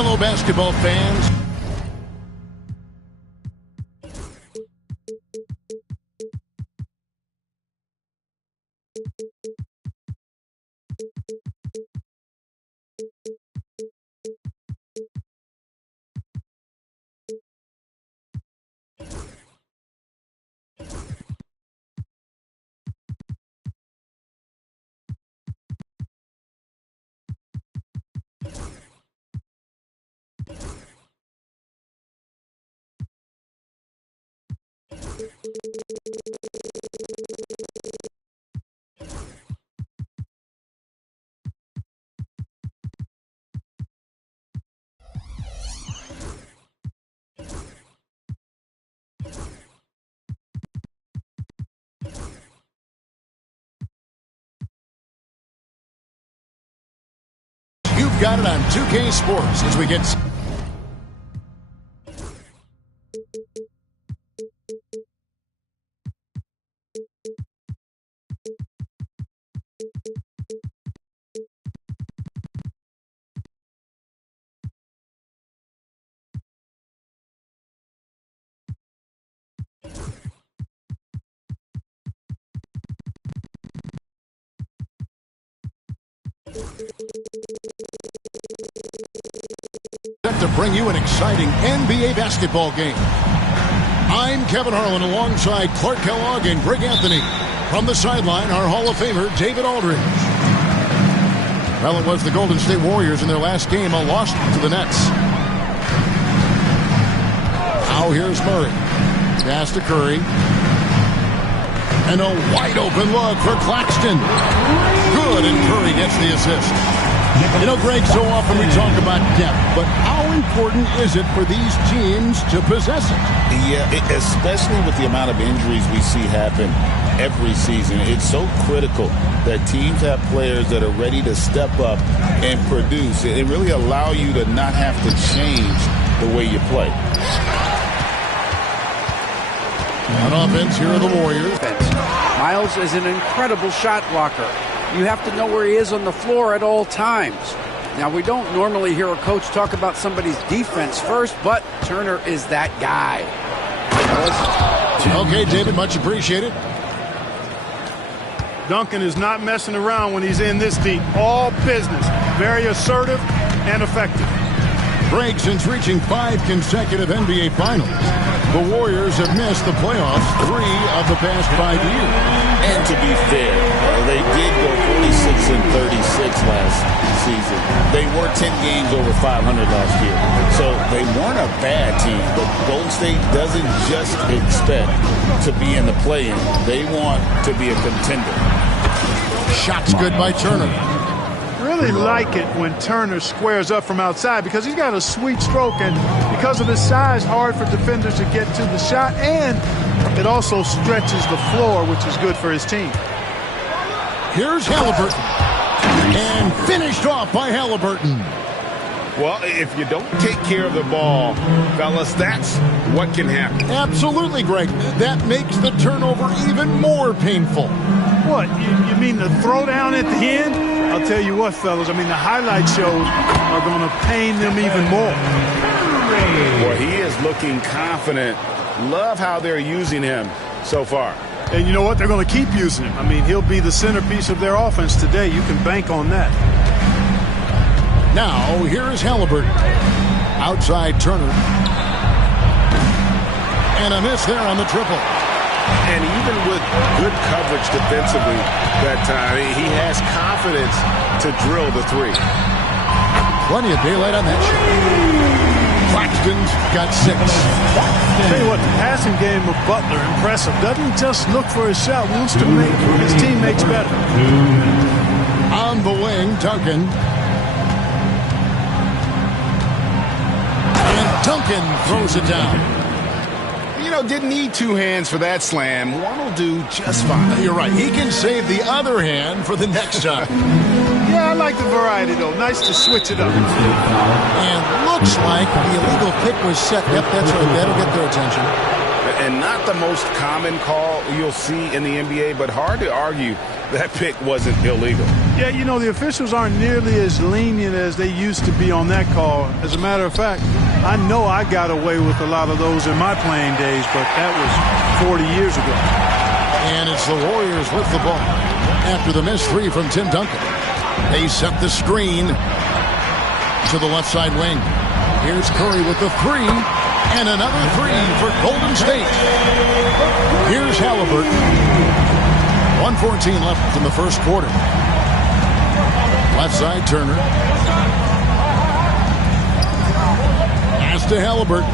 Hello, basketball fans. You've got it on 2K Sports as we get... to bring you an exciting NBA basketball game. I'm Kevin Harlan alongside Clark Kellogg and Greg Anthony. From the sideline, our Hall of Famer, David Aldridge. Well, it was the Golden State Warriors in their last game, a loss to the Nets. Now here's Murray. Pass to Curry. And a wide-open look for Claxton. Good, and Curry gets the assist. You know, Greg, so often we talk about depth, but how important is it for these teams to possess it? Yeah, especially with the amount of injuries we see happen every season. It's so critical that teams have players that are ready to step up and produce and really allow you to not have to change the way you play. On offense, here are the Warriors. Miles is an incredible shot blocker. You have to know where he is on the floor at all times. Now, we don't normally hear a coach talk about somebody's defense first, but Turner is that guy. Okay, David, much appreciated. Duncan is not messing around when he's in this deep. All business. Very assertive and effective. Greg, since reaching 5 consecutive NBA Finals, the Warriors have missed the playoffs 3 of the past 5 years. And to be fair, they did go 46 and 36 last season. They were 10 games over 500 last year. So they weren't a bad team, but Golden State doesn't just expect to be in the play-in. They want to be a contender. Shots good by Turner. Really like it when Turner squares up from outside because he's got a sweet stroke, and because of his size, hard for defenders to get to the shot, and it also stretches the floor, which is good for his team. Here's Halliburton. And finished off by Halliburton. Well, if you don't take care of the ball, fellas, that's what can happen. Absolutely, Greg. That makes the turnover even more painful. What, you mean the throwdown at the end? I'll tell you what, fellas, I mean, the highlight shows are going to pain them even more. Well, he is looking confident. Love how they're using him so far. And you know what? They're going to keep using him. I mean, he'll be the centerpiece of their offense today. You can bank on that. Now, here is Halliburton. Outside Turner. And a miss there on the triple. And even with good coverage defensively that time, he has confidence to drill the three. Plenty of daylight on that shot. Claxton's got 6. Tell you what, the passing game of Butler, impressive. Doesn't just look for his shot, wants to make his teammates better. On the wing, Duncan. And Duncan throws it down. You know, didn't need 2 hands for that slam. One will do just fine. You're right. He can save the other hand for the next time. Yeah, I like the variety, though. Nice to switch it up. And looks like the illegal pick was set. Yep, that's right. That'll get their attention. And not the most common call you'll see in the NBA, but hard to argue that pick wasn't illegal. Yeah, you know, the officials aren't nearly as lenient as they used to be on that call. As a matter of fact, I know I got away with a lot of those in my playing days, but that was 40 years ago. And it's the Warriors with the ball after the missed three from Tim Duncan. They set the screen to the left side wing. Here's Curry with the three, and another three for Golden State. Here's Halliburton. 1:14 left in the first quarter. Left side, Turner. Pass to Halliburton.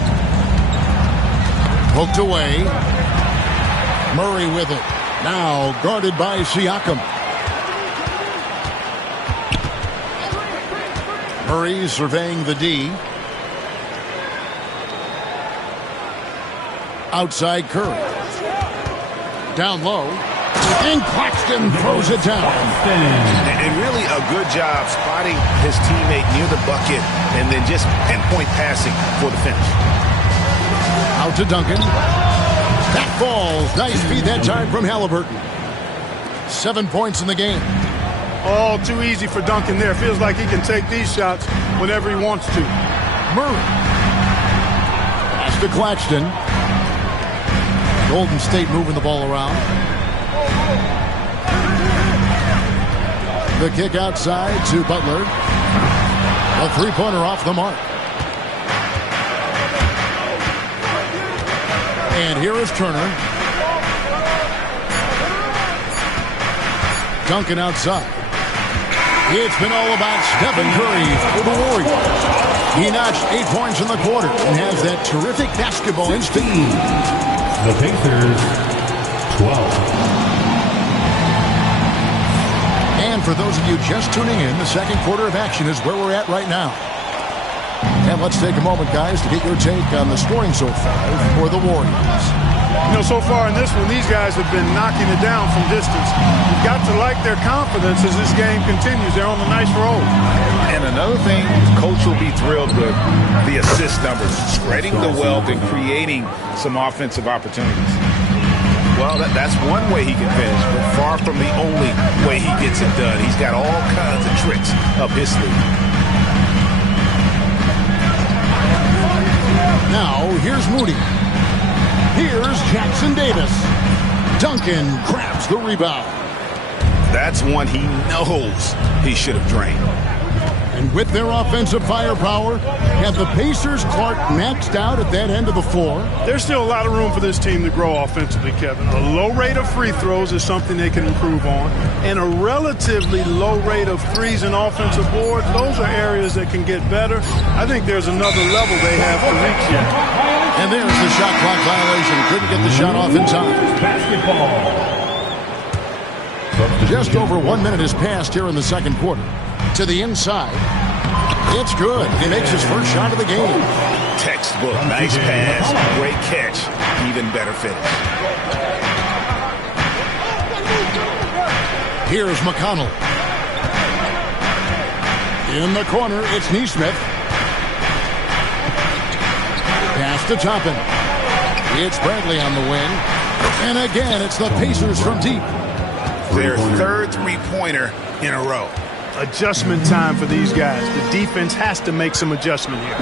Hooked away. Murray with it. Now guarded by Siakam. Murray surveying the D. Outside Curry. Down low. And Claxton throws it down. And really a good job spotting his teammate near the bucket and then just pinpoint passing for the finish. Out to Duncan. That falls. Nice feed that time from Halliburton. 7 points in the game. All too easy for Duncan there. Feels like he can take these shots whenever he wants to. Murray. Pass to Claxton. Golden State moving the ball around. The kick outside to Butler. A three-pointer off the mark. And here is Turner. Duncan outside. It's been all about Stephen Curry for the Warriors. He notched 8 points in the quarter and has that terrific basketball instinct. The Pacers, 12. And for those of you just tuning in, the second quarter of action is where we're at right now. And let's take a moment, guys, to get your take on the scoring so far for the Warriors. You know, so far in this one, these guys have been knocking it down from distance. You've got to like their confidence as this game continues. They're on a nice roll. And another thing, Coach will be thrilled with the assist numbers, spreading the wealth and creating some offensive opportunities. Well, that's one way he can finish, but far from the only way he gets it done. He's got all kinds of tricks up his sleeve. Now, here's Moody. Here's Jackson Davis. Duncan grabs the rebound. That's one he knows he should have drained. And with their offensive firepower, have the Pacers Clark maxed out at that end of the floor? There's still a lot of room for this team to grow offensively, Kevin. A low rate of free throws is something they can improve on. And a relatively low rate of threes and offensive boards, those are areas that can get better. I think there's another level they have to reach yet. And there's the shot clock violation. Couldn't get the shot off in time. Basketball. Just over 1 minute has passed here in the second quarter. To the inside. It's good. He makes his first shot of the game. Textbook. Nice pass. Great catch. Even better finish. Here's McConnell. In the corner, it's Nesmith. Pass to Toppin. It's Bradley on the wing. And again, it's the Pacers from deep. Their third three-pointer in a row. Adjustment time for these guys. The defense has to make some adjustment here.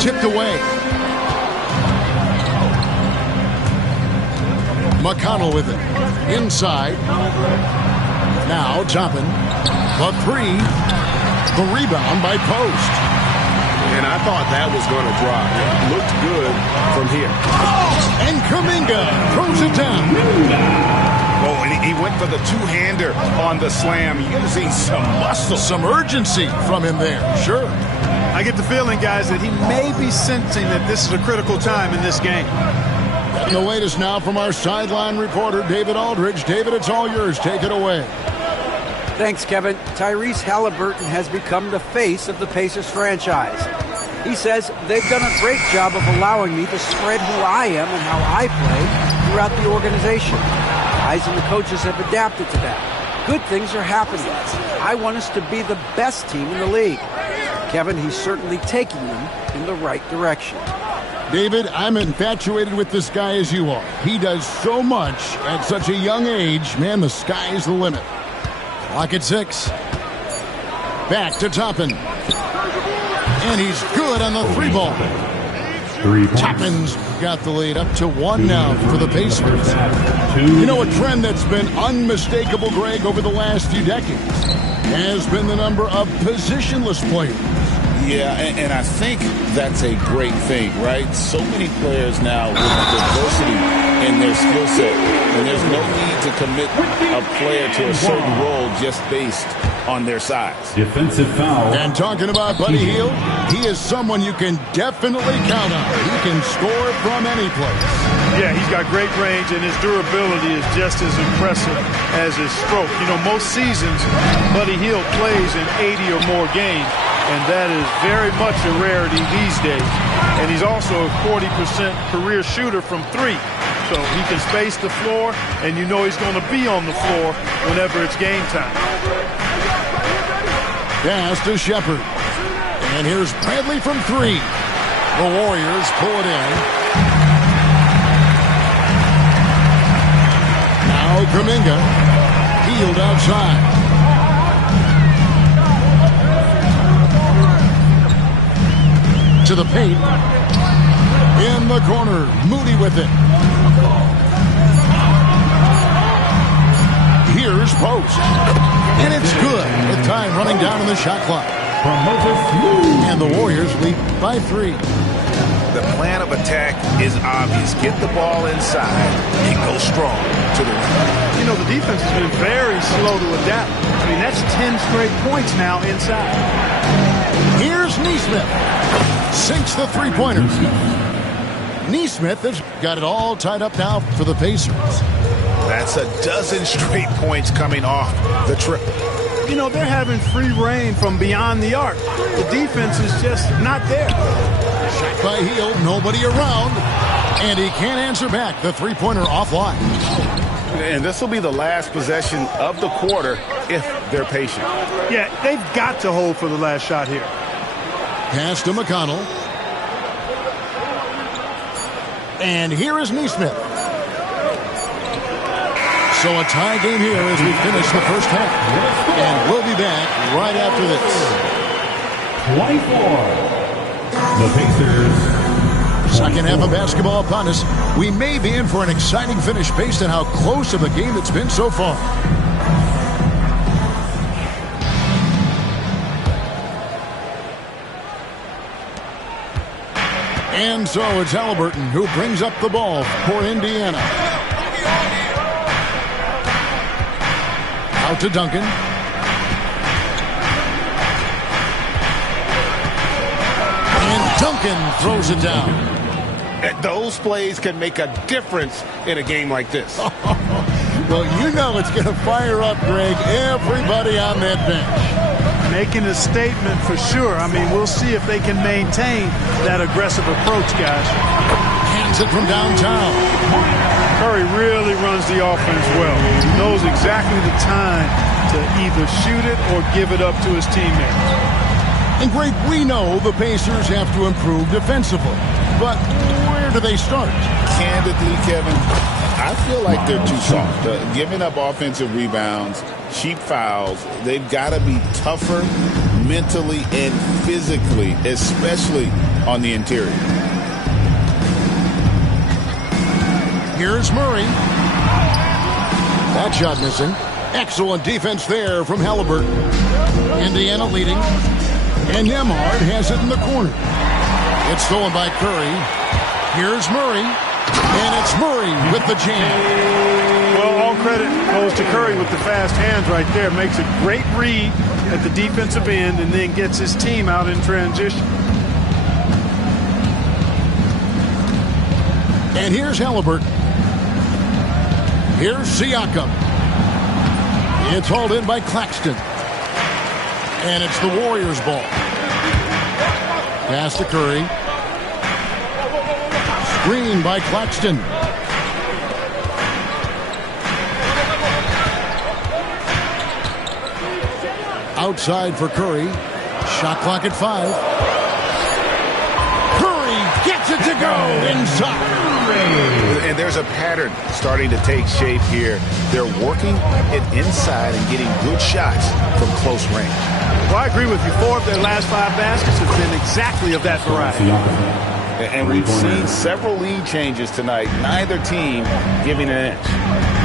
Tipped away. McConnell with it. Inside. Now Toppin. The three. The rebound by Post. And I thought that was going to drop. It looked good from here. And Kuminga throws it down. Oh, and he went for the two-hander on the slam. You're going to see some muscle. Some urgency from him there. Sure. I get the feeling, guys, that he may be sensing that this is a critical time in this game. And the latest now from our sideline reporter, David Aldridge. David, it's all yours. Take it away. Thanks, Kevin. Tyrese Halliburton has become the face of the Pacers franchise. He says they've done a great job of allowing me to spread who I am and how I play throughout the organization. Guys and the coaches have adapted to that. Good things are happening. I want us to be the best team in the league. Kevin, he's certainly taking them in the right direction. David, I'm infatuated with this guy as you are. He does so much at such a young age. Man, the sky is the limit. Clock at 6. Back to Toppin. And he's good on the 3-ball. 3 points. Toppin's got the lead up to 1 now for the Pacers. You know, a trend that's been unmistakable, Greg, over the last few decades has been the number of positionless players. Yeah, and I think that's a great thing, right? So many players now with diversity in their skill set, and there's no need to commit a player to a certain role just based on their size. Defensive foul. And talking about Buddy Hield, he is someone you can definitely count on. He can score from any place. Yeah, he's got great range, and his durability is just as impressive as his stroke. You know, most seasons, Buddy Hield plays in 80 or more games, and that is very much a rarity these days. And he's also a 40% career shooter from 3. So he can space the floor, and you know he's going to be on the floor whenever it's game time. Pass to Shepard. And here's Bradley from 3. The Warriors pull it in. Now Kuminga. Hield outside. To the paint. In the corner. Moody with it. Here's Post. And it's good with time running down on the shot clock. From Moses. And the Warriors lead by 3. The plan of attack is obvious. Get the ball inside and go strong to the rim. You know, the defense has been very slow to adapt. I mean, that's 10 straight points now inside. Here's Nesmith. Sinks the 3-pointer. Nesmith has got it all tied up now for the Pacers. That's a dozen straight points coming off the trip. You know, they're having free reign from beyond the arc. The defense is just not there. Shot by Hield, nobody around. And he can't answer back. The 3-pointer offline. And this will be the last possession of the quarter if they're patient. Yeah, they've got to hold for the last shot here. Pass to McConnell. And here is Nesmith. So a tie game here as we finish the first half. And we'll be back right after this. 24. The Pacers. Second half of basketball upon us. We may be in for an exciting finish based on how close of a game it's been so far. And so it's Halliburton who brings up the ball for Indiana. Out to Duncan. And Duncan throws it down. Those plays can make a difference in a game like this. Well, you know it's going to fire up, Greg, everybody on that bench. Making a statement for sure. I mean, we'll see if they can maintain that aggressive approach, guys. Hands it from downtown. Curry really runs the offense well. He knows exactly the time to either shoot it or give it up to his teammates. And Greg, we know the Pacers have to improve defensively. But where do they start? Candidly, Kevin, I feel like they're too soft. Giving up offensive rebounds, cheap fouls. They've got to be tougher mentally and physically, especially on the interior. Here's Murray. That shot missing. Excellent defense there from Halliburton. Indiana leading. And Nembhard has it in the corner. It's stolen by Curry. Here's Murray. And it's Murray with the jam. Well, all credit goes to Curry with the fast hands right there. Makes a great read at the defensive end and then gets his team out in transition. And here's Halliburton. Here's Siakam. It's hauled in by Claxton. And it's the Warriors' ball. Pass to Curry. Screen by Claxton. Outside for Curry. Shot clock at 5. Curry gets it to go inside. And there's a pattern starting to take shape here. They're working it inside and getting good shots from close range. Well, I agree with you. 4 of their last 5 baskets have been exactly of that variety. And we've seen several lead changes tonight. Neither team giving an inch.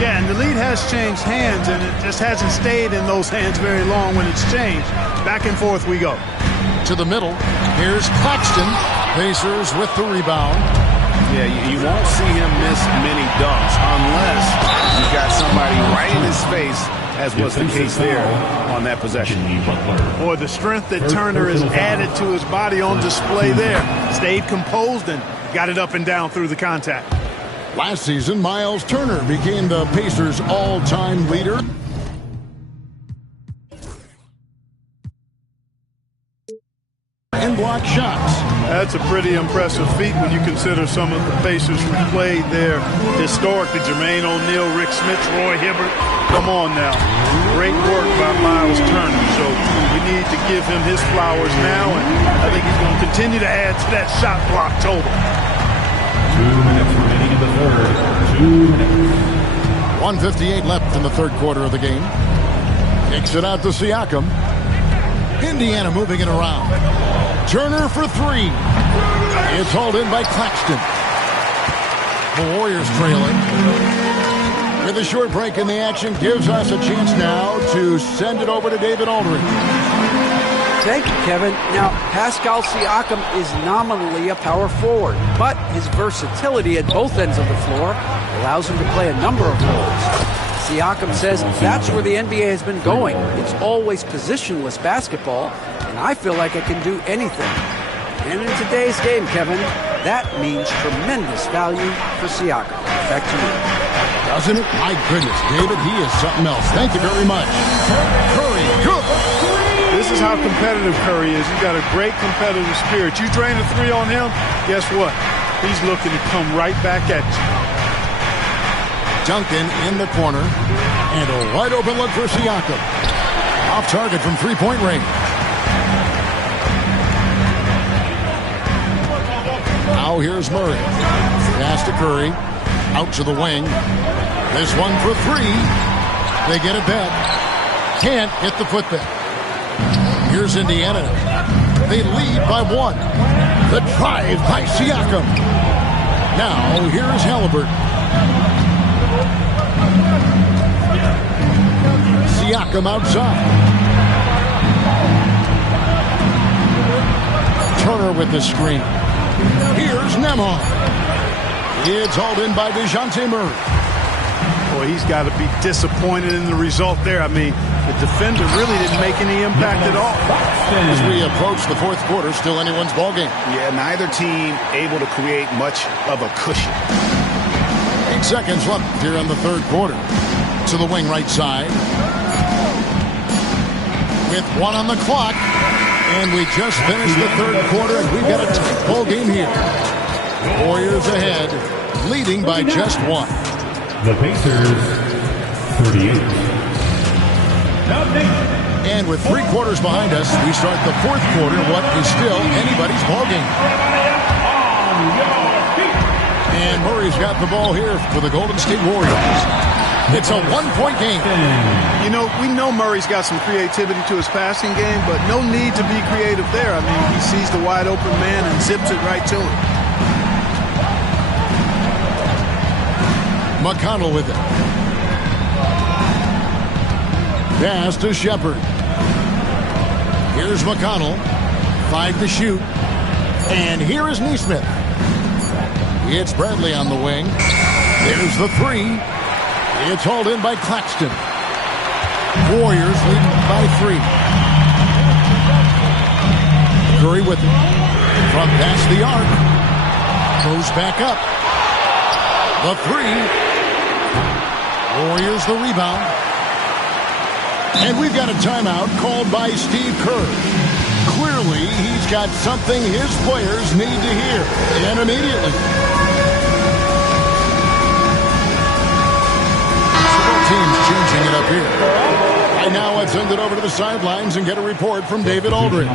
Yeah, and the lead has changed hands, and it just hasn't stayed in those hands very long when it's changed. Back and forth we go. To the middle. Here's Claxton. Pacers with the rebound. Yeah, you won't see him miss many dunks unless you've got somebody right in his face, as was the case there on that possession. Boy, the strength that Turner has added to his body on display there. Stayed composed and got it up and down through the contact. Last season, Miles Turner became the Pacers' all-time leader. In block shots. That's a pretty impressive feat when you consider some of the Pacers who played there historically. Jermaine O'Neal, Rick Smith, Roy Hibbert. Come on now. Great work by Miles Turner. So we need to give him his flowers now, and I think he's going to continue to add to that shot block total. 2 minutes remaining in the third. 2 minutes. 1:58 left in the third quarter of the game. Kicks it out to Siakam. Indiana moving it around. Turner for 3. It's hauled in by Claxton. The Warriors trailing. With a short break in the action, gives us a chance now to send it over to David Aldridge. Thank you, Kevin. Now, Pascal Siakam is nominally a power forward, but his versatility at both ends of the floor allows him to play a number of roles. Siakam says that's where the NBA has been going. It's always positionless basketball, and I feel like I can do anything. And in today's game, Kevin, that means tremendous value for Siakam. Back to you. Doesn't it? My goodness, David, he is something else. Thank you very much. Curry, good. This is how competitive Curry is. He's got a great competitive spirit. You drain a 3 on him, guess what? He's looking to come right back at you. Duncan in the corner. And a wide open look for Siakam. Off target from three-point range. Now here's Murray. Pass to Curry. Out to the wing. This one for 3. They get it back. Can't hit the putback. Here's Indiana. They lead by 1. The drive by Siakam. Now here's Halliburton. Siakam outside. Turner with the screen. Here's Nembhard. It's hauled in by DeJounte Murray. Boy, he's got to be disappointed in the result there. I mean, the defender really didn't make any impact at all. As we approach the fourth quarter, still anyone's ballgame. Yeah, neither team able to create much of a cushion. 8 seconds left here in the third quarter. To the wing right side. With 1 on the clock. And we just finished the third quarter, and we've got a tight ball game here. Warriors ahead, leading by just 1. The Pacers, 38. And with 3 quarters behind us, we start the fourth quarter, what is still anybody's ball game. And Murray's got the ball here for the Golden State Warriors. It's a 1-point game. You know, we know Murray's got some creativity to his passing game, but no need to be creative there. I mean, he sees the wide open man and zips it right to him. McConnell with it. Pass to Shepard. Here's McConnell. 5 to shoot. And here is Nesmith. It's Bradley on the wing. There's the 3. It's hauled in by Claxton. Warriors leading by 3. Curry with it. From past the arc. Goes back up. The 3. Warriors the rebound. And we've got a timeout called by Steve Kerr. Clearly, he's got something his players need to hear. And immediately. Teams changing it up here. And now let's send it over to the sidelines and get a report from David Aldridge.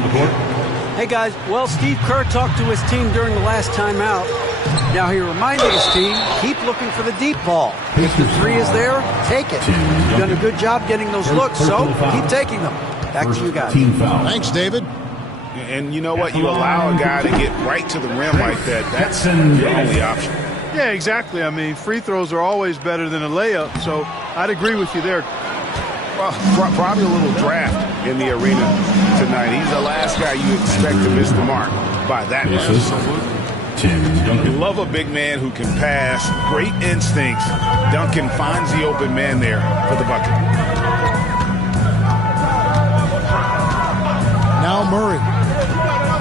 Hey, guys. Well, Steve Kerr talked to his team during the last timeout. Now he reminded his team, keep looking for the deep ball. If the three is there, take it. You've done a good job getting those looks, so keep taking them. Back to you guys. Thanks, David. And you know what? You allow a guy to get right to the rim like that. That's the only option. Yeah, exactly. I mean, free throws are always better than a layup, so I'd agree with you there. Well, probably a little draft in the arena tonight. He's the last guy you expect to miss the mark by that much. You love a big man who can pass, great instincts. Duncan finds the open man there for the bucket. Now Murray.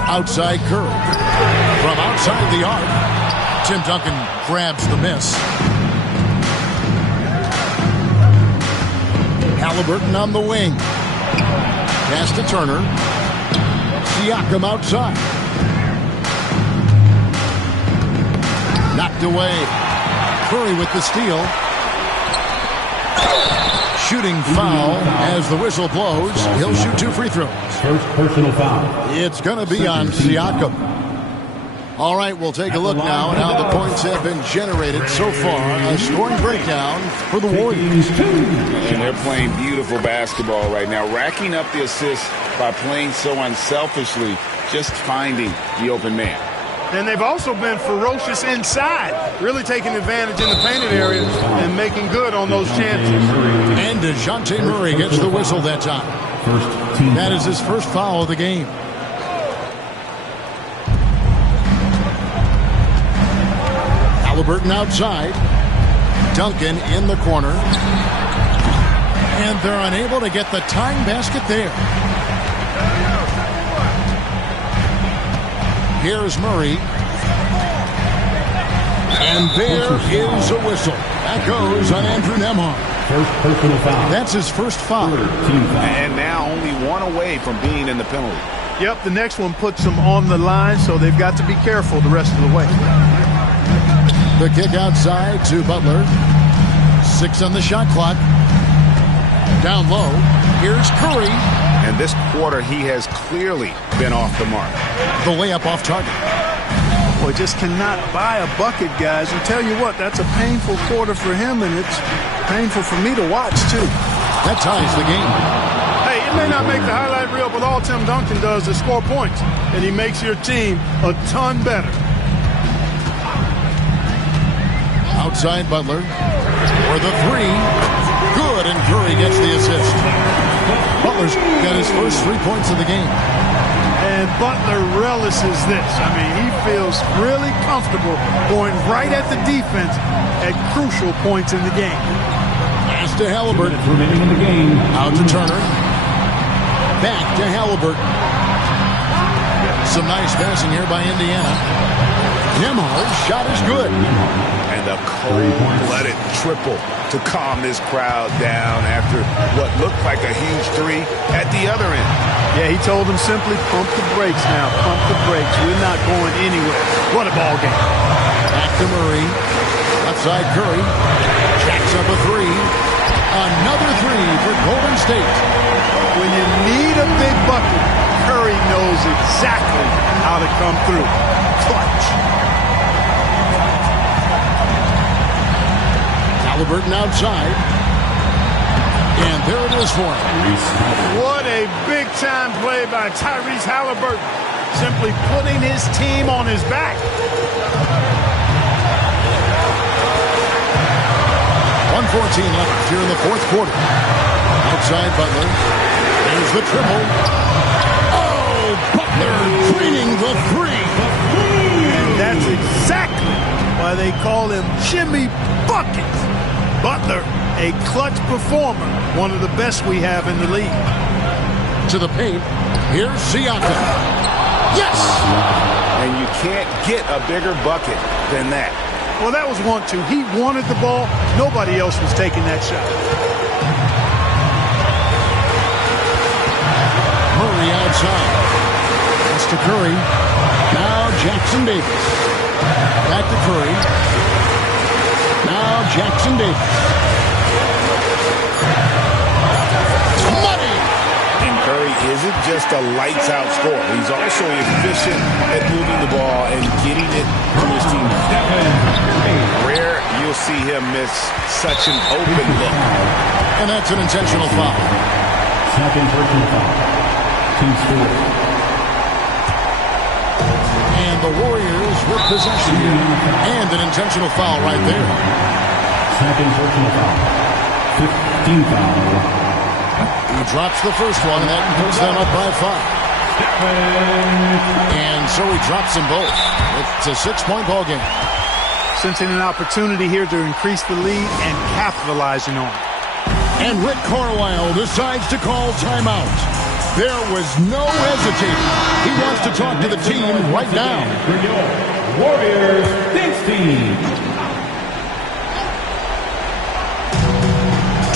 Outside Curry. From outside the arc, Tim Duncan grabs the miss. Halliburton on the wing. Pass to Turner. Siakam outside. Knocked away. Curry with the steal. Shooting foul as the whistle blows. He'll shoot 2 free throws. First personal foul. It's going to be on Siakam. All right, we'll take a look now at how the points have been generated so far. A scoring breakdown for the Warriors. And they're playing beautiful basketball right now, racking up the assists by playing so unselfishly, just finding the open man. And they've also been ferocious inside, really taking advantage in the painted area and making good on those chances. And DeJounte Murray gets the whistle that time. That is his first foul of the game. Halliburton outside. Duncan in the corner. And they're unable to get the tying basket there. Here's Murray. And there is a whistle. That goes on Andrew Nembhard. First personal foul. That's his first foul. And now only one away from being in the penalty. Yep, the next one puts them on the line, so they've got to be careful the rest of the way. The kick outside to Butler. 6 on the shot clock. Down low. Here's Curry. And this quarter, he has clearly been off the mark. The layup off target. Boy, just cannot buy a bucket, guys. And tell you what, that's a painful quarter for him, and it's painful for me to watch, too. That ties the game. Hey, it may not make the highlight reel, but all Tim Duncan does is score points, and he makes your team a ton better. Outside Butler. For the 3. Good, and Curry gets the assist. Butler's got his first 3 points of the game. And Butler relishes this. I mean, he feels really comfortable going right at the defense at crucial points in the game. Pass to Halliburton. Remaining in the game. Out to Turner. Back to Halliburton. Some nice passing here by Indiana. Nembhard's shot is good. And the cold-blooded triple to calm this crowd down after what looked like a huge 3 at the other end. Yeah, he told them simply, pump the brakes now, pump the brakes. We're not going anywhere. What a ball game. Back to Murray. Outside Curry. Jacks up a 3. Another 3 for Golden State. When you need a big bucket, Curry knows exactly how to come through. Clutch. Halliburton outside. And there it is for him. What a big-time play by Tyrese Halliburton. Simply putting his team on his back. 1:14 left here in the fourth quarter. Outside Butler. There's the triple. Oh, Butler draining the 3. And that's exactly why they call him Jimmy Buckets. Butler, a clutch performer, one of the best we have in the league. To the paint. Here's Siakam. Yes! And you can't get a bigger bucket than that. Well, that was 1-2. He wanted the ball. Nobody else was taking that shot. Murray outside. Pass to Curry. Now Jackson Davis. Back to Curry. Now Jackson Davis. Curry isn't just a lights-out scorer. He's also efficient at moving the ball and getting it to his teammates. Rare you'll see him miss such an open look. And that's an intentional foul. Second personal foul. Team score. And the Warriors with possession here. And an intentional foul right there. Second personal foul. 15 foul. He drops the first one, and that puts them up by 5. And so he drops them both. It's a 6-point ball game. Sensing an opportunity here to increase the lead and capitalizing on it. And Rick Carlisle decides to call timeout. There was no hesitating. He wants to talk to the team right now. Warriors, thanks team.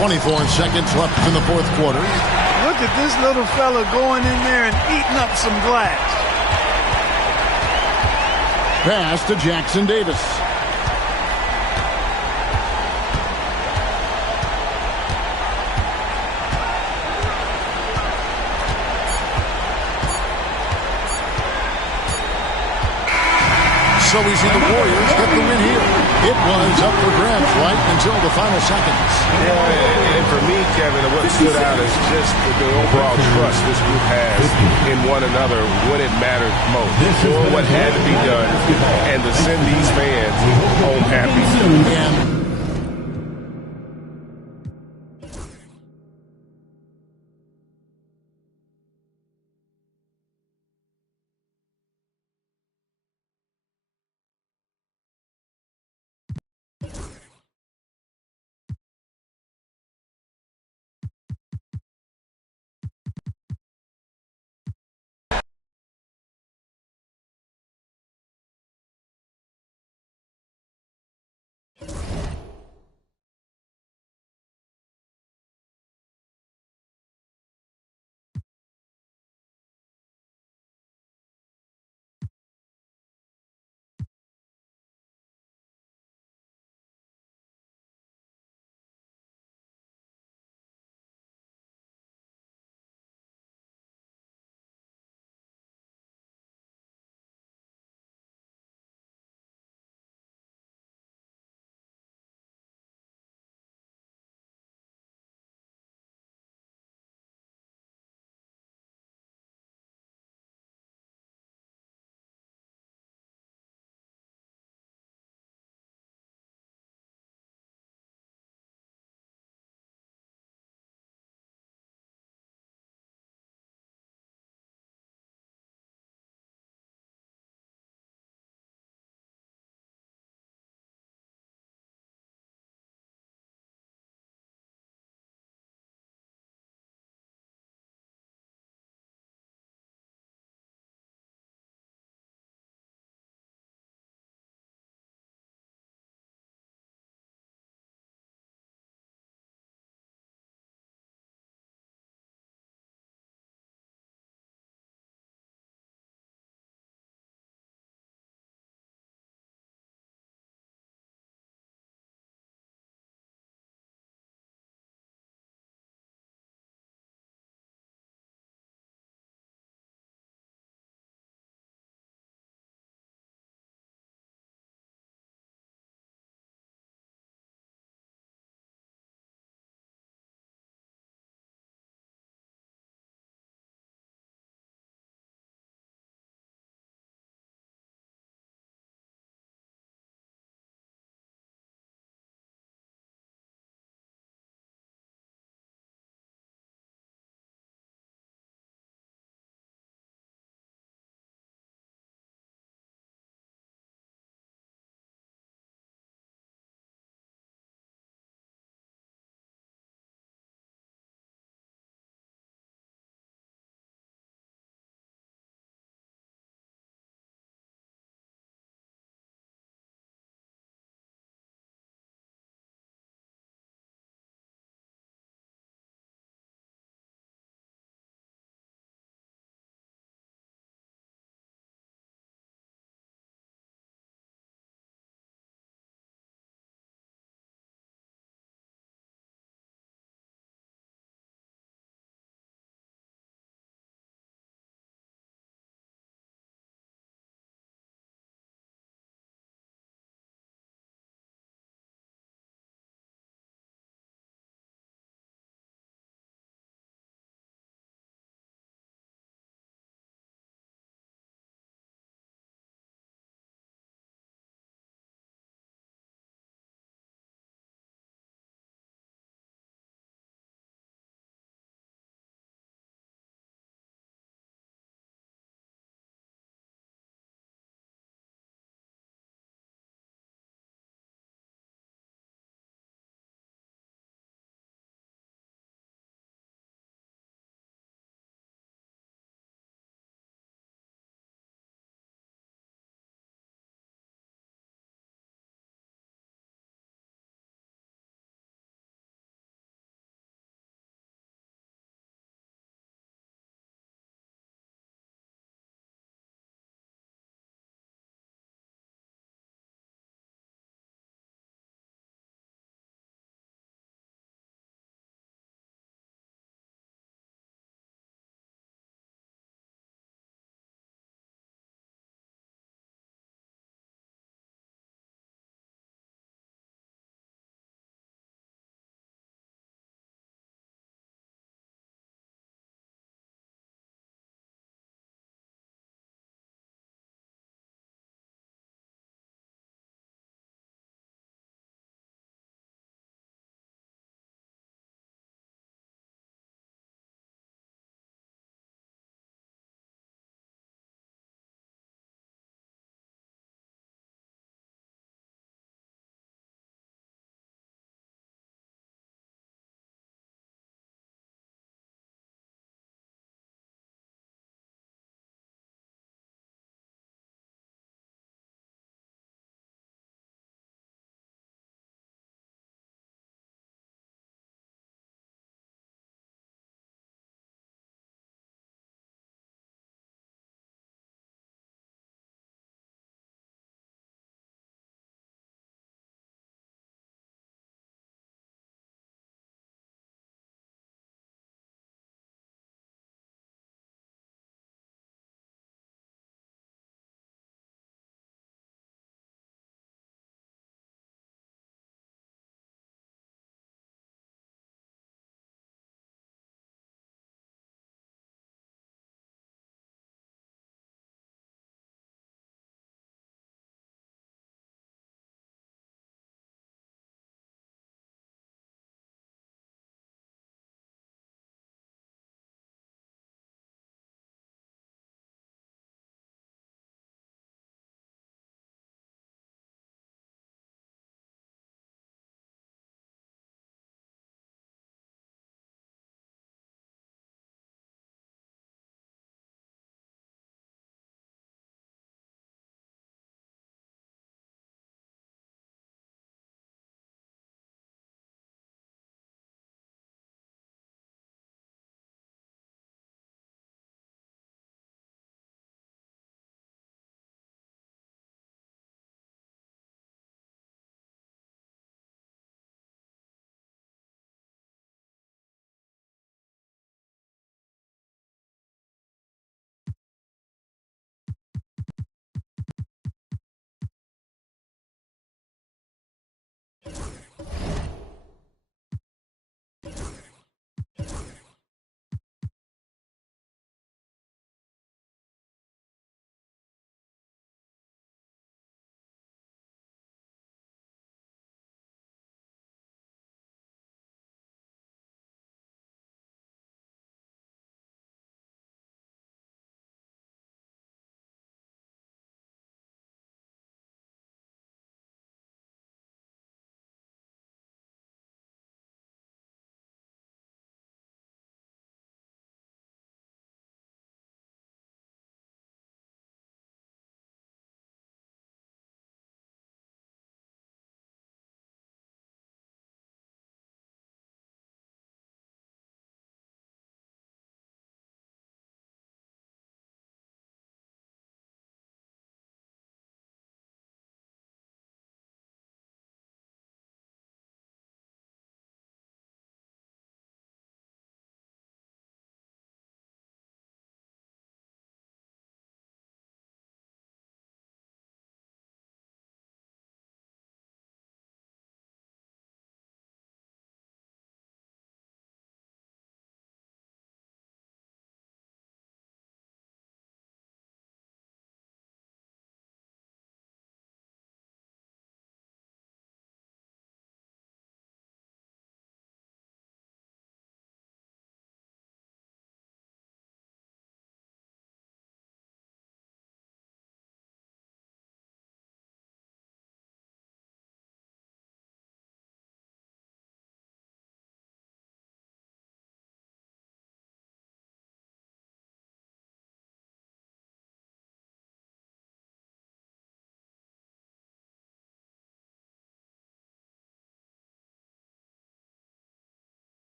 24 seconds left in the fourth quarter. Look at this little fella going in there and eating up some glass. Pass to Jackson Davis. So we see the Warriors get the win here. It was up for grabs right until the final seconds. Yeah, and for me, Kevin, what stood out is just the overall trust this group has in one another when it mattered most. Doing what had to be done and to send these fans home happy. And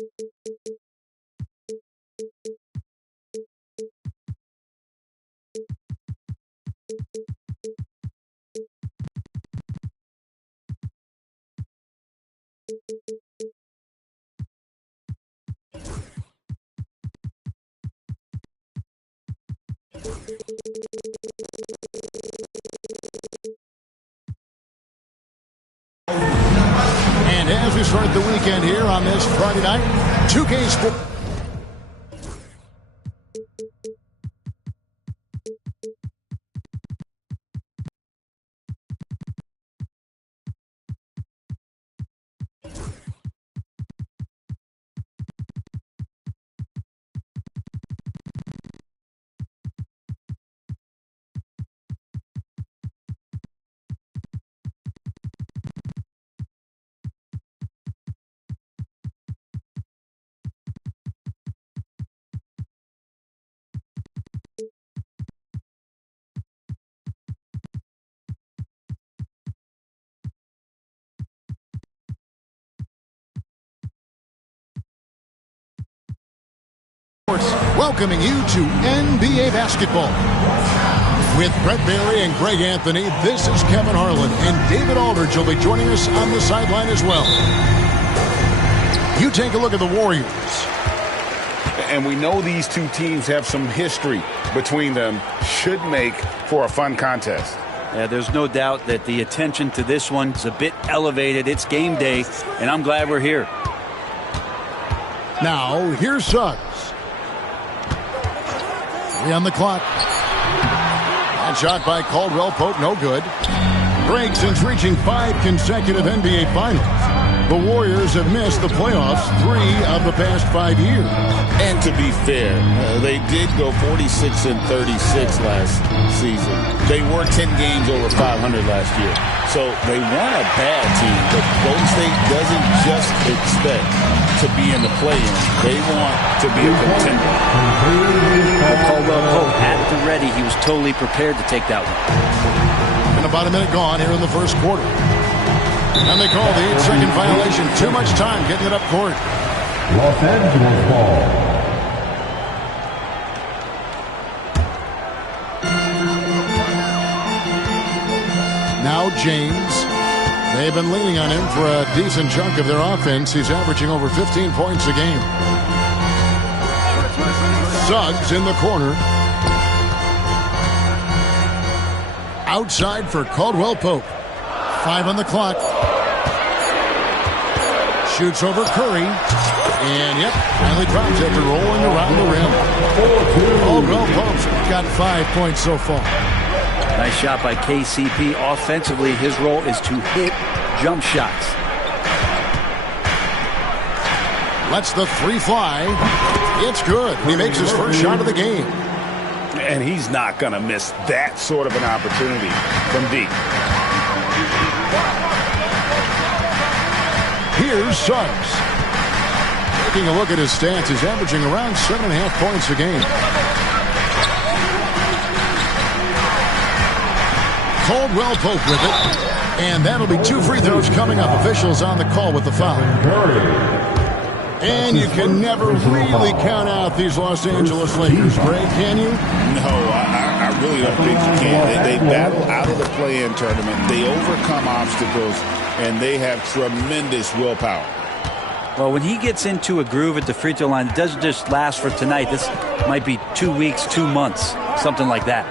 And as we start the weekend here on this Friday night, 2K Sports. Welcoming you to NBA basketball. With Brett Barry and Greg Anthony, this is Kevin Harlan, and David Aldridge will be joining us on the sideline as well. You take a look at the Warriors. And we know these two teams have some history between them. Should make for a fun contest. Yeah, there's no doubt that the attention to this one is a bit elevated. It's game day, and I'm glad we're here. Now, here's Suggs. 3 on the clock. That shot by Caldwell Pope, no good. Greg, since reaching 5 consecutive NBA Finals, the Warriors have missed the playoffs 3 of the past 5 years. And to be fair, they did go 46 and 36 last season. They were 10 games over 500 last year. So they weren't a bad team, but Golden State doesn't just expect to be in the play-in. They want to be a contender. Caldwell Pope at the ready. He was totally prepared to take that one. And about a minute gone here in the first quarter. And they call the 8-second violation. Too much time getting it up court. Los Angeles ball. Now James. They've been leaning on him for a decent chunk of their offense. He's averaging over 15 points a game. Suggs in the corner. Outside for Caldwell Pope. 5 on the clock. Shoots over Curry. And, yep, finally drops after rolling around the rim. Caldwell Pope's got 5 points so far. Nice shot by KCP. Offensively, his role is to hit jump shots. Lets the 3 fly. It's good. He makes his first shot of the game. And he's not going to miss that sort of an opportunity from deep. Here's Suggs. Taking a look at his stats, he's averaging around 7.5 points a game. Caldwell Pope with it. And that'll be 2 free throws coming up. Officials on the call with the foul. And you can never really count out these Los Angeles Lakers, Greg, can you? No, I really don't think you can. They battle out of the play-in tournament. They overcome obstacles, and they have tremendous willpower. Well, when he gets into a groove at the free throw line, it doesn't just last for tonight. This might be 2 weeks, 2 months, something like that.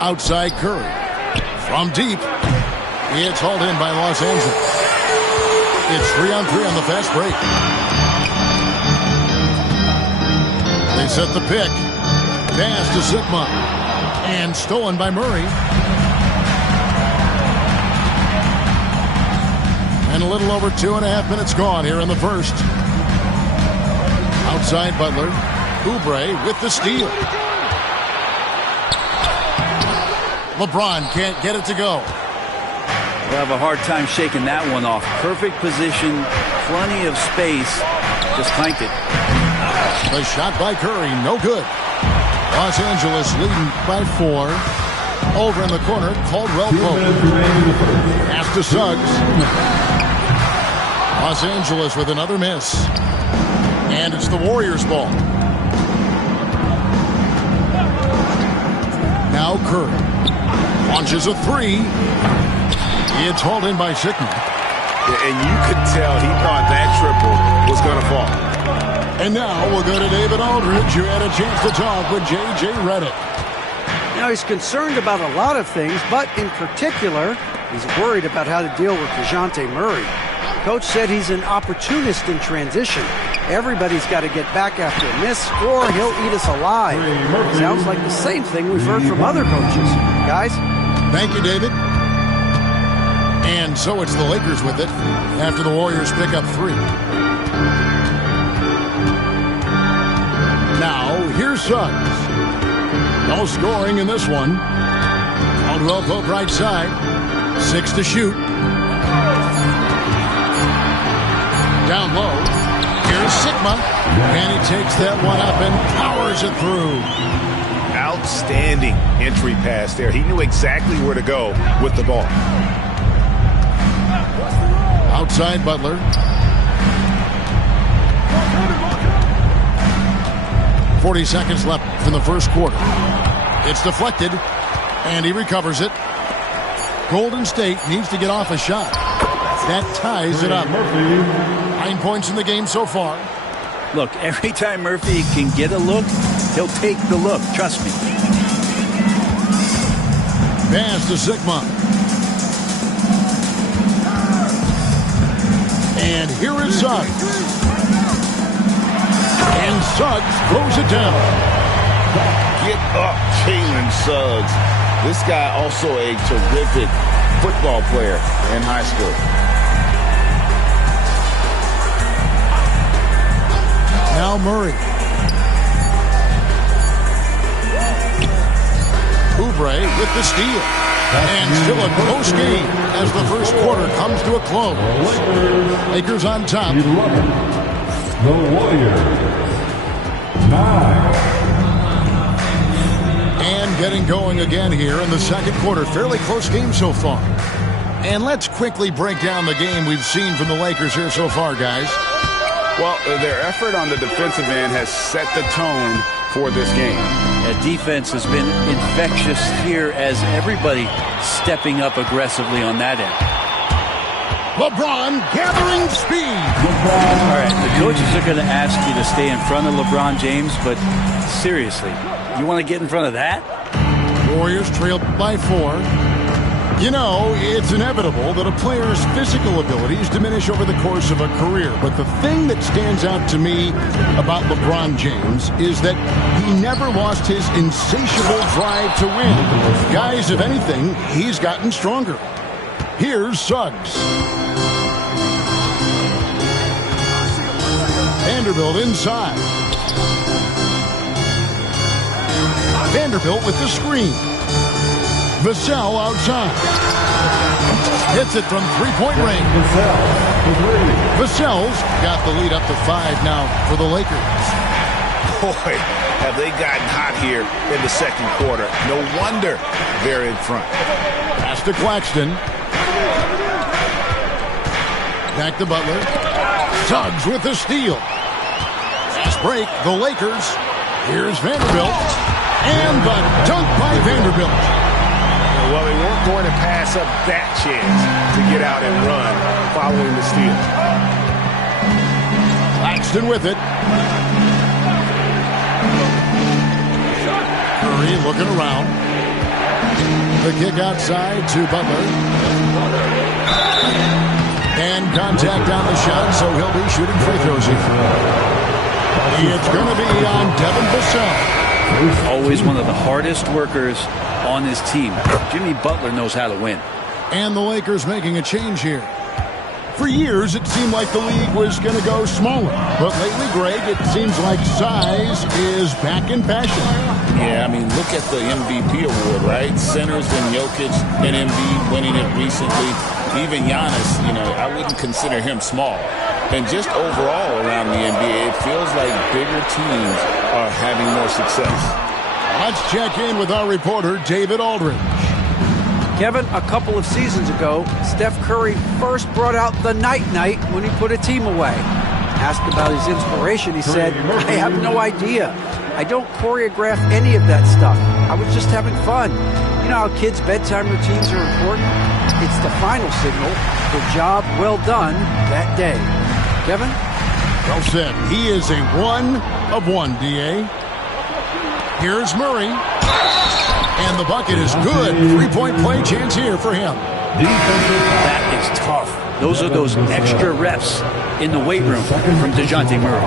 Outside Curry. From deep. It's hauled in by Los Angeles. It's 3-on-3 on the fast break. They set the pick. Pass to Sigma. And stolen by Murray. And a little over 2.5 minutes gone here in the first. Outside Butler. Oubre with the steal. LeBron can't get it to go. We'll have a hard time shaking that one off. Perfect position, plenty of space. Just clanked it. The shot by Curry, no good. Los Angeles leading by 4. Over in the corner, Caldwell Pope. Pass to Suggs. Los Angeles with another miss. And it's the Warriors' ball. Now Curry launches a three. It's hauled in by Sickman. And you could tell he thought that triple was going to fall. And now we'll go to David Aldridge, who had a chance to talk with J.J. Redick. Now, he's concerned about a lot of things, but in particular, he's worried about how to deal with DeJounte Murray. Coach said he's an opportunist in transition. Everybody's got to get back after a miss, or he'll eat us alive. Sounds like the same thing we've heard from other coaches. Guys? Thank you, David. And so it's the Lakers with it after the Warriors pick up 3. Now, here's Suggs. No scoring in this one. Caldwell Pope right side. 6 to shoot. Down low. Here's Sigma. And he takes that one up and powers it through. Outstanding entry pass there. He knew exactly where to go with the ball. Outside Butler. "40 seconds left in the first quarter. It's deflected, and he recovers it. Golden State needs to get off a shot. That ties it up. 9 points in the game so far. Look, every time Murphy can get a look, he'll take the look. Trust me. Pass to Sigma. And here is Suggs. And Suggs throws it down. Get up, Jalen Suggs. This guy also a terrific football player in high school. Now Murray. Oubre with the steal. And still a close game as the first quarter comes to a close. Lakers on top. The Warriors. 9. And getting going again here in the second quarter. Fairly close game so far. And let's quickly break down the game we've seen from the Lakers here so far, guys. Well, their effort on the defensive end has set the tone for this game. That defense has been infectious here as everybody stepping up aggressively on that end. LeBron gathering speed. All right, the coaches are going to ask you to stay in front of LeBron James, but seriously, you want to get in front of that? Warriors trailed by 4. You know, it's inevitable that a player's physical abilities diminish over the course of a career. But the thing that stands out to me about LeBron James is that he never lost his insatiable drive to win. Guys, if anything, he's gotten stronger. Here's Suggs. Vanderbilt inside. Vanderbilt with the screen. Vassell outside. Hits it from three-point range. Vassell's got the lead up to 5 now for the Lakers. Boy, have they gotten hot here in the second quarter. No wonder they're in front. Pass to Claxton. Back to Butler. Suggs with the steal. Fast break, the Lakers. Here's Vanderbilt. And the dunk by Vanderbilt. Well, they weren't going to pass up that chance to get out and run following the steal. Claxton with it. Curry looking around. The kick outside to Butler. And contact on the shot, so he'll be shooting free throws here. It's going to be on Devin Vassell. Always one of the hardest workers on his team. Jimmy Butler knows how to win. And the Lakers making a change here. For years, it seemed like the league was going to go smaller. But lately, Greg, it seems like size is back in fashion. Yeah, I mean, look at the MVP award, right? Centers and Jokic and Embiid winning it recently. Even Giannis, you know, I wouldn't consider him small. And just overall around the NBA, it feels like bigger teams are having more success. Let's check in with our reporter, David Aldridge. Kevin, a couple of seasons ago, Steph Curry first brought out the night-night when he put a team away. Asked about his inspiration, he said, "I have no idea. I don't choreograph any of that stuff. I was just having fun." You know how kids' bedtime routines are important? It's the final signal for job well done that day. Kevin? Well said. He is a 1 of 1, D.A. Here's Murray. And the bucket is good. 3-point play chance here for him. That is tough. Those are those extra reps in the weight room from DeJounte Murray.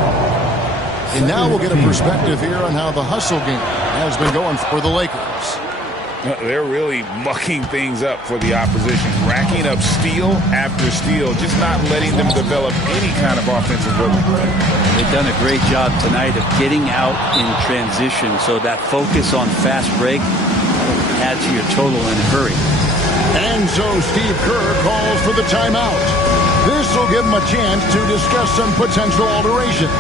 And now we'll get a perspective here on how the hustle game has been going for the Lakers. They're really mucking things up for the opposition, racking up steal after steal, just not letting them develop any kind of offensive rhythm. They've done a great job tonight of getting out in transition, so that focus on fast break adds to your total in a hurry. And so Steve Kerr calls for the timeout. This will give him a chance to discuss some potential alterations.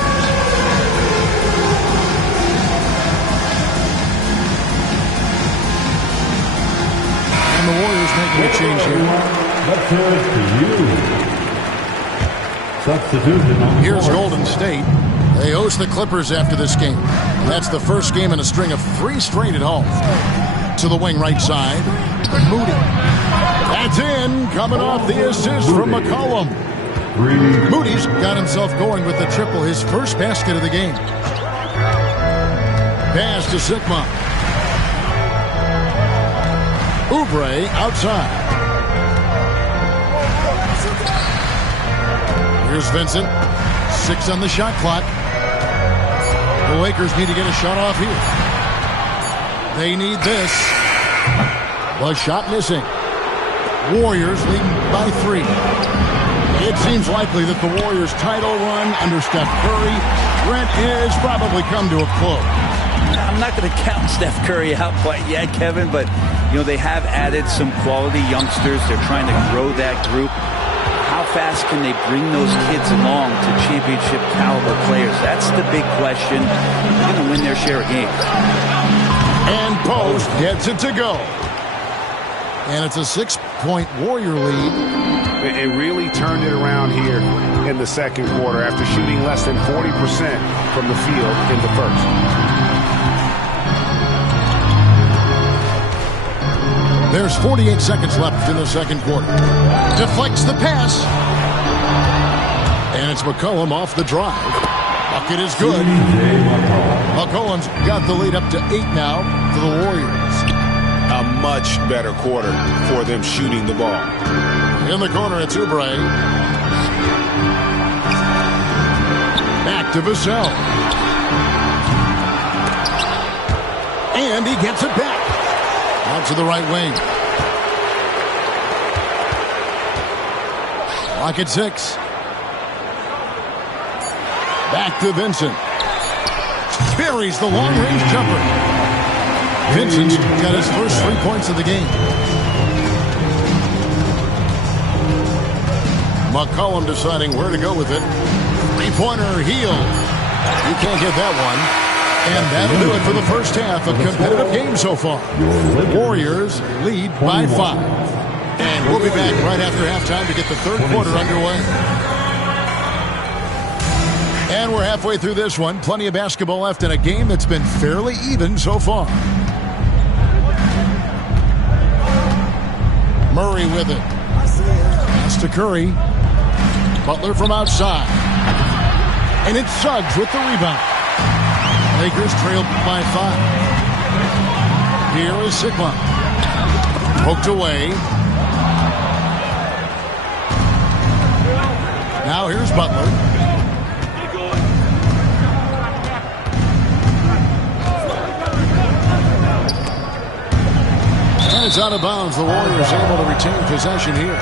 The Warriors making a change here. Here's Golden State. They host the Clippers after this game. And that's the first game in a string of 3 straight at home. To the wing right side, Moody. That's in, coming off the assist from McCollum. Moody's got himself going with the triple, his first basket of the game. Pass to Sigma. Oubre outside. Here's Vincent. 6 on the shot clock. The Lakers need to get a shot off here. They need this. The shot missing. Warriors leading by 3. It seems likely that the Warriors' title run under Steph Curry, Brent, is probably come to a close. I'm not going to count Steph Curry out quite yet, Kevin, but you know they have added some quality youngsters. They're trying to grow that group. How fast can they bring those kids along to championship caliber players? That's the big question. They're going to win their share of games. And Post gets it to go. And it's a 6-point Warrior lead. It really turned it around here in the second quarter after shooting less than 40% from the field in the first. There's 48 seconds left in the second quarter. Deflects the pass. And it's McCollum off the drive. Bucket is good. McCollum's got the lead up to 8 now for the Warriors. A much better quarter for them shooting the ball. In the corner, it's Oubre. Back to Vassell. And he gets it back. Out to the right wing. Clock at 6. Back to Vincent. Buries the long-range jumper. Vincent's got his first 3 points of the game. McCollum deciding where to go with it. 3-pointer heel. You can't get that one. And that'll do it for the first half of competitive game so far. Warriors lead by 5. And we'll be back right after halftime to get the third quarter underway. And we're halfway through this one. Plenty of basketball left in a game that's been fairly even so far. Murray with it. Pass to Curry. Butler from outside. And it's Suggs with the rebound. Lakers trailed by 5. Here is Sigma. Poked away. Now here's Butler. And it's out of bounds. The Warriors able to retain possession here.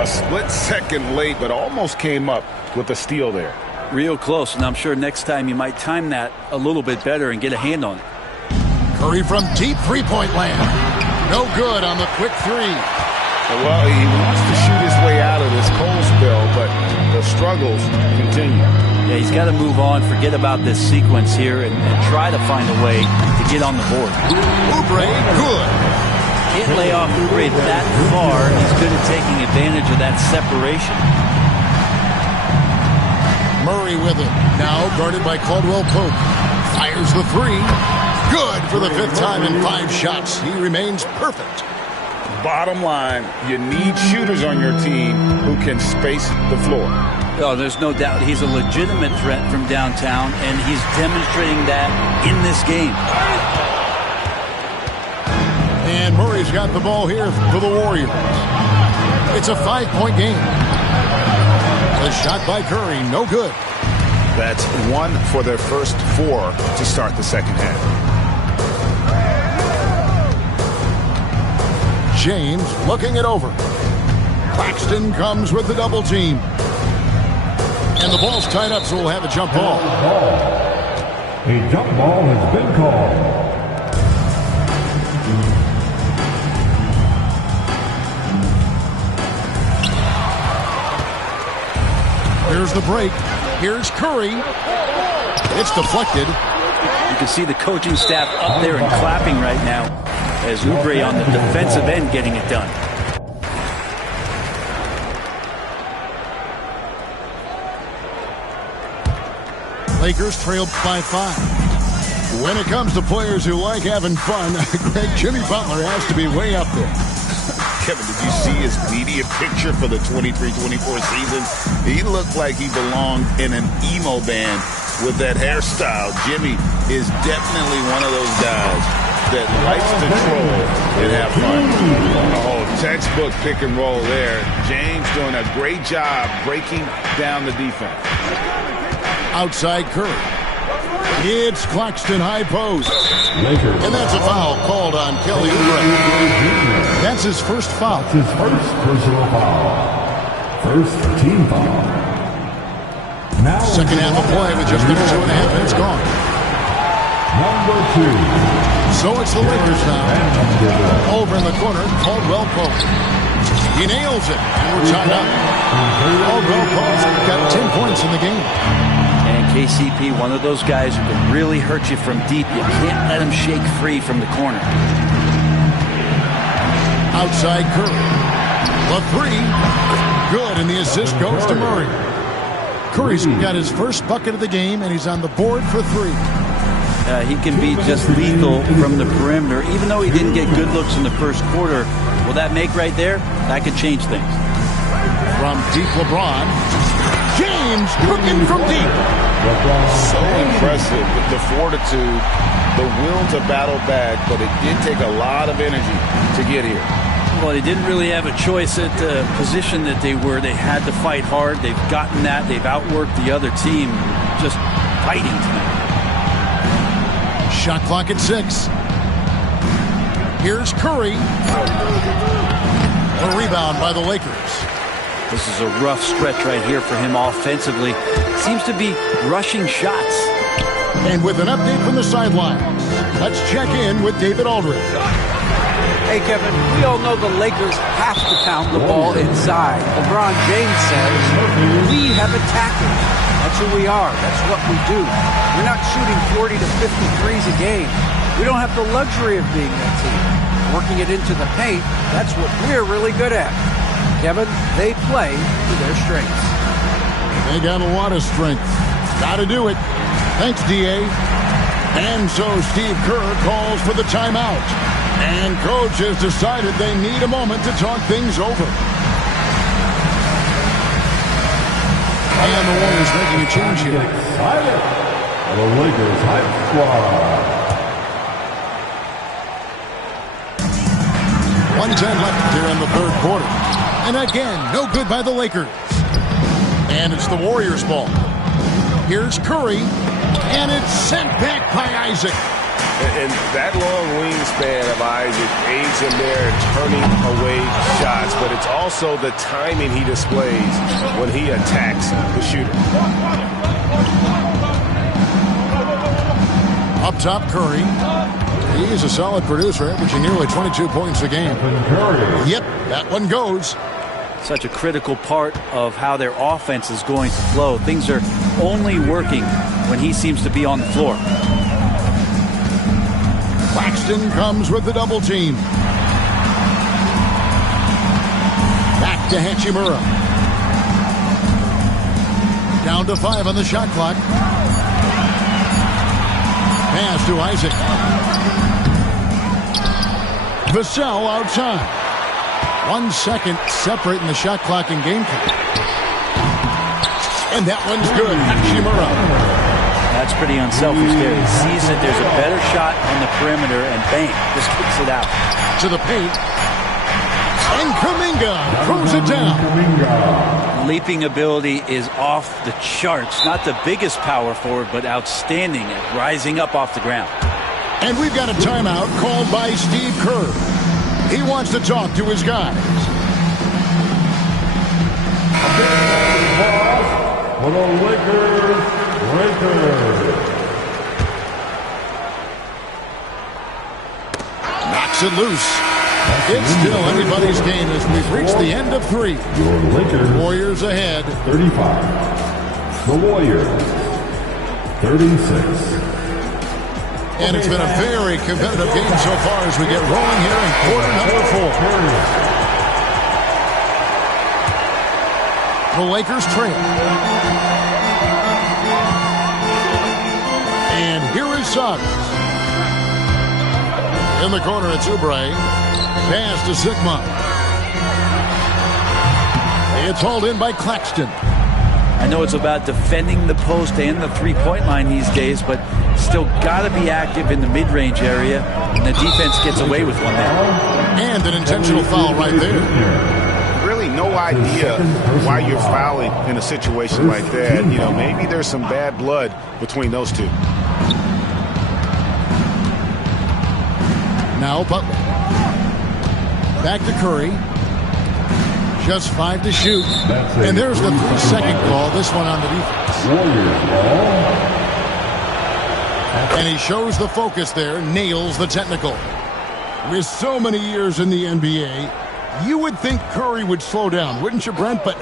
A split second late, but almost came up with a steal there. Real close, and I'm sure next time you might time that a little bit better and get a hand on it. Curry from deep 3-point land. No good on the quick 3. Well, he wants to shoot his way out of this cold spell, but the struggles continue. Yeah, he's got to move on, forget about this sequence here, and try to find a way to get on the board. Oubre, good. Can't lay off Oubre that far. He's good at taking advantage of that separation. Murray with it. Now guarded by Caldwell Pope. Fires the three. Good for the 5th time in 5 shots. He remains perfect. Bottom line, you need shooters on your team who can space the floor. Oh, there's no doubt he's a legitimate threat from downtown, and he's demonstrating that in this game. And Murray's got the ball here for the Warriors. It's a 5-point game. The shot by Curry, no good. That's 1 for their first 4 to start the second half. James looking it over. Claxton comes with the double team. And the ball's tied up, so we'll have a jump ball. A jump ball has been called. Here's the break. Here's Curry. It's deflected. You can see the coaching staff up there and clapping right now as Oubre on the defensive end getting it done. Lakers trailed by 5. When it comes to players who like having fun, Jimmy Butler has to be way up there. Kevin, did you see his media picture for the 23-24 season? He looked like he belonged in an emo band with that hairstyle. Jimmy is definitely one of those guys that likes to troll and have fun. Oh, textbook pick and roll there. James doing a great job breaking down the defense. Outside Curry. It's Claxton high post. And that's a foul called on Kelly Oubre. That's his first foul. His first personal foul. First team foul. Now second half of play with just 2.5 minutes gone. Number 2. So it's the Lakers now. Over in the corner, Caldwell Pope. He nails it, and we're tied up. Caldwell Pope's got 10 points in the game. And KCP, one of those guys who can really hurt you from deep. You can't let him shake free from the corner. Outside Curry. The three. Good, and the assist goes to Murray. Curry's got his first bucket of the game, and he's on the board for 3. He can be just lethal from the perimeter. Even though he didn't get good looks in the first quarter, will that make right there? That could change things. From deep, LeBron. James cooking from deep. So impressive with the fortitude, the will to battle back, but it did take a lot of energy to get here. Well, they didn't really have a choice at the position that they were. They had to fight hard. They've gotten that. They've outworked the other team. Just fighting tonight. Shot clock at 6. Here's Curry. A rebound by the Lakers. This is a rough stretch right here for him offensively. Seems to be rushing shots. And with an update from the sidelines, let's check in with David Aldridge. Hey, Kevin, we all know the Lakers have to pound the ball inside. LeBron James says, we have attackers. That's who we are. That's what we do. We're not shooting 40 to 50 threes a game. We don't have the luxury of being that team. Working it into the paint, that's what we're really good at. Kevin, they play to their strengths. They got a lot of strength. Got to do it. Thanks, D.A. And so Steve Kerr calls for the timeout. And coach has decided they need a moment to talk things over. And the Warriors making a change here. Excited. The Lakers hype squad. 1:10 left here in the third quarter. And again, no good by the Lakers. And it's the Warriors' ball. Here's Curry. And it's sent back by Isaac. And that long wingspan of Isaac aids him there turning away shots, but it's also the timing he displays when he attacks the shooter. Up top, Curry. He's a solid producer, averaging nearly 22 points a game. Yep, that one goes. Such a critical part of how their offense is going to flow. Things are only working when he seems to be on the floor. Claxton comes with the double team. Back to Hachimura. Down to 5 on the shot clock. Pass to Isaac. Vassell outside. 1 second separating the shot clock and game clock. And that one's good. Hachimura. That's pretty unselfish there. He sees that there's a better shot on the perimeter, and bang, just kicks it out. To the paint. And Kuminga throws it down. Leaping ability is off the charts. Not the biggest power forward, but outstanding at rising up off the ground. And we've got a timeout called by Steve Kerr. He wants to talk to his guys. For the Lakers. Knocks it loose. It's still anybody's game as we've reached the end of 3. Your Lakers. Warriors ahead. 35. The Warriors. 36. And it's been a very competitive game so far as we get rolling here in quarter number 4. The Lakers trail. And here is Suggs. In the corner, it's Oubre. Pass to Sigma. It's hauled in by Claxton. I know it's about defending the post and the three-point line these days, but still got to be active in the mid-range area, and the defense gets away with one there. And an intentional foul right there. Really no idea why you're fouling in a situation like that. You know, maybe there's some bad blood between those two. Now Butler. Back to Curry. Just 5 to shoot. And there's the 3-second call. This one on the defense. And he shows the focus there. Nails the technical. With so many years in the NBA, you would think Curry would slow down, wouldn't you, Brent? But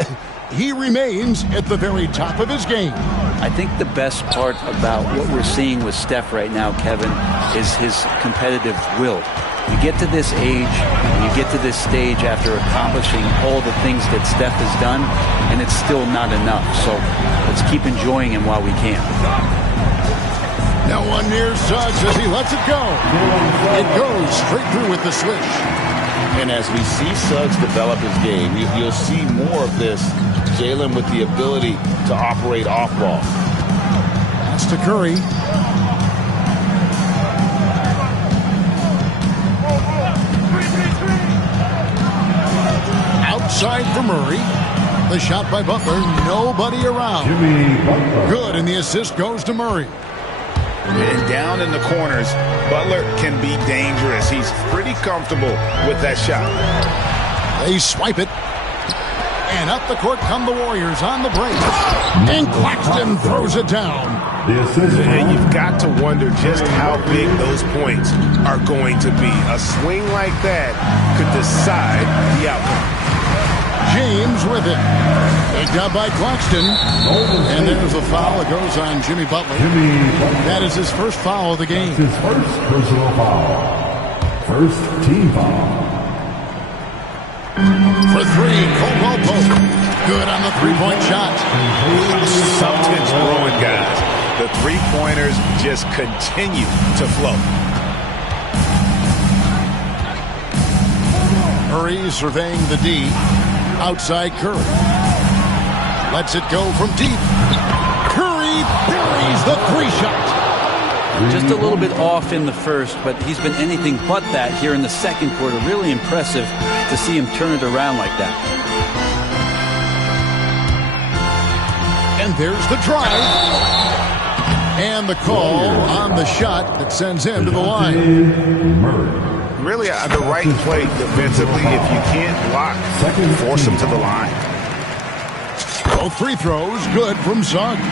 he remains at the very top of his game. I think the best part about what we're seeing with Steph right now, Kevin, is his competitive will. You get to this age, and you get to this stage after accomplishing all the things that Steph has done, and it's still not enough. So let's keep enjoying him while we can. Now one near Suggs as he lets it go. It goes straight through with the switch. And as we see Suggs develop his game, you'll see more of this. Jalen with the ability to operate off ball. Pass to Curry. Outside for Murray. The shot by Butler. Nobody around. Good, and the assist goes to Murray. And down in the corners, Butler can be dangerous. He's pretty comfortable with that shot. They swipe it. And up the court come the Warriors on the break. And Claxton throws it down. And you've got to wonder just how big those points are going to be. A swing like that could decide the outcome. James with it. Picked up by Claxton. And there's a foul that goes on Jimmy Butler. That is his first foul of the game. His first personal foul. First team foul. For 3, Caldwell Pope. Good on the three-point shot. Something's growing, guys. The three-pointers just continue to flow. Murray surveying the D. Outside Curry. Lets it go from deep. Curry buries the 3-shot. Just a little bit off in the first, but he's been anything but that here in the second quarter. Really impressive to see him turn it around like that. And there's the drive. And the call on the shot that sends him to the line. Really the right play defensively. If you can't block, force him to the line. Both free throws good from Suggs.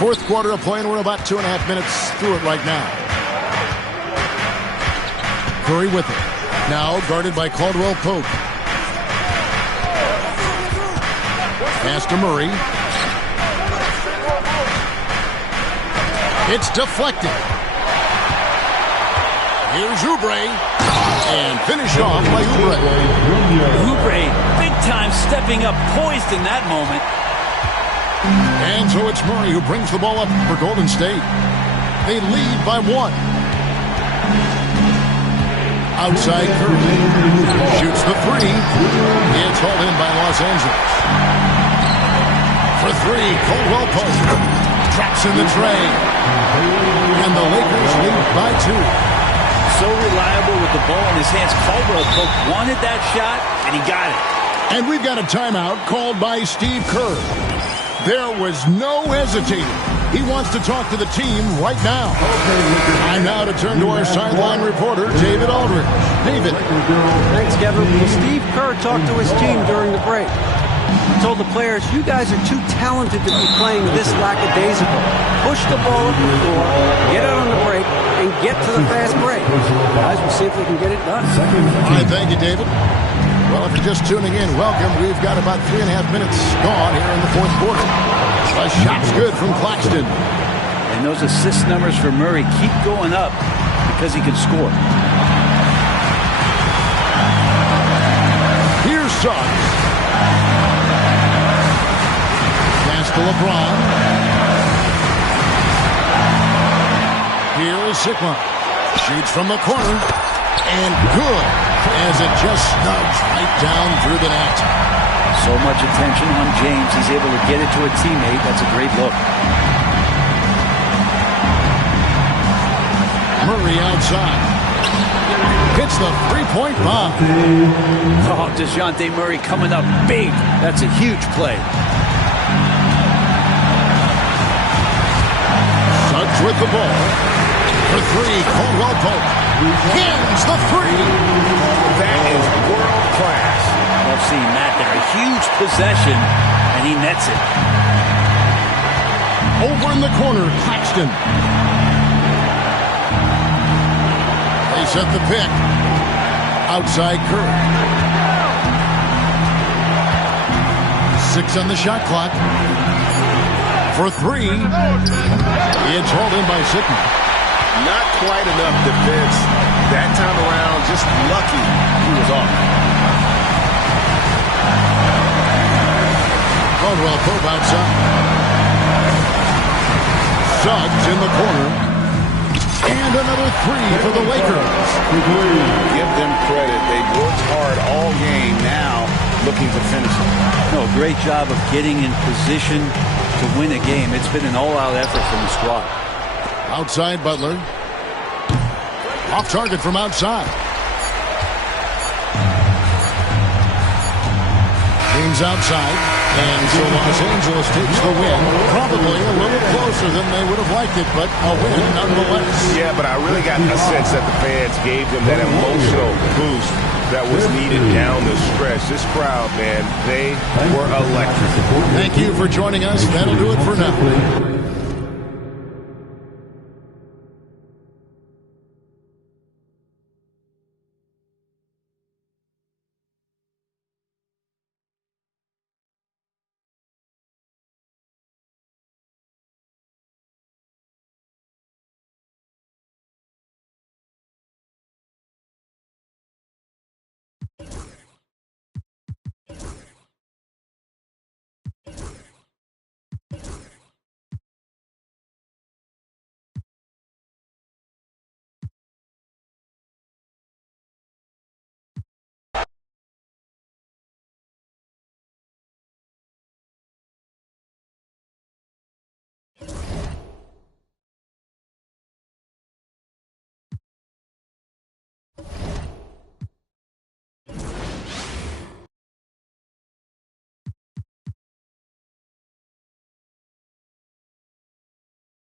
Fourth quarter of play, and we're about 2.5 minutes through it right now. Curry with it. Now guarded by Caldwell Pope. Pass to Murray. It's deflected. Here's Oubre. And finished off by Oubre. Oubre, big time stepping up, poised in that moment. And so it's Murray who brings the ball up for Golden State. They lead by 1. Outside Curry. Shoots the 3. It's hauled in by Los Angeles. For 3, Caldwell Pope. Drops in the tray. And the Lakers lead by 2. So reliable with the ball in his hands. Caldwell Pope wanted that shot, and he got it. And we've got a timeout called by Steve Kerr. There was no hesitating. He wants to talk to the team right now. Time now to turn to our sideline reporter, David Aldridge. David. Thanks, Kevin. Well, Steve Kerr talked to his team during the break. He told the players, you guys are too talented to be playing this lackadaisical. Push the ball up the floor, get out on the break, and get to the fast break. Guys, we'll see if they can get it done. All right, thank you, David. Well, if you're just tuning in, welcome. We've got about 3.5 minutes gone here in the fourth quarter. A shot's good from Claxton. And those assist numbers for Murray keep going up because he can score. Here's Suggs. Pass to LeBron. Here is Sigma. Shoots from the corner. And good, as it just snugs right down through the net. So much attention on James. He's able to get it to a teammate. That's a great look. Murray outside. Hits the three-point bomb. Oh, DeJounte Murray coming up big. That's a huge play. Suggs with the ball. For 3, Caldwell Pope. Hins the 3. That is world class. Love seeing that there. A huge possession, and he nets it. Over in the corner, Claxton. They set the pick. Outside Curry. 6 on the shot clock. For 3. It's hauled in by Sigma. Not quite enough defense that time around. Just lucky he was off. Caldwell Pope outside. Suggs in the corner. And another 3 for the Lakers. Give them credit. They've worked hard all game, now looking to finish it. No, great job of getting in position to win a game. It's been an all-out effort from the squad. Outside Butler. Off target from outside. James outside. And so Los Angeles takes the win. Probably a little closer than they would have liked it, but a win nonetheless. Yeah, but I really got the sense that the fans gave them that emotional boost that was needed down the stretch. This crowd, man, they were electric. Thank you for joining us. That'll do it for now.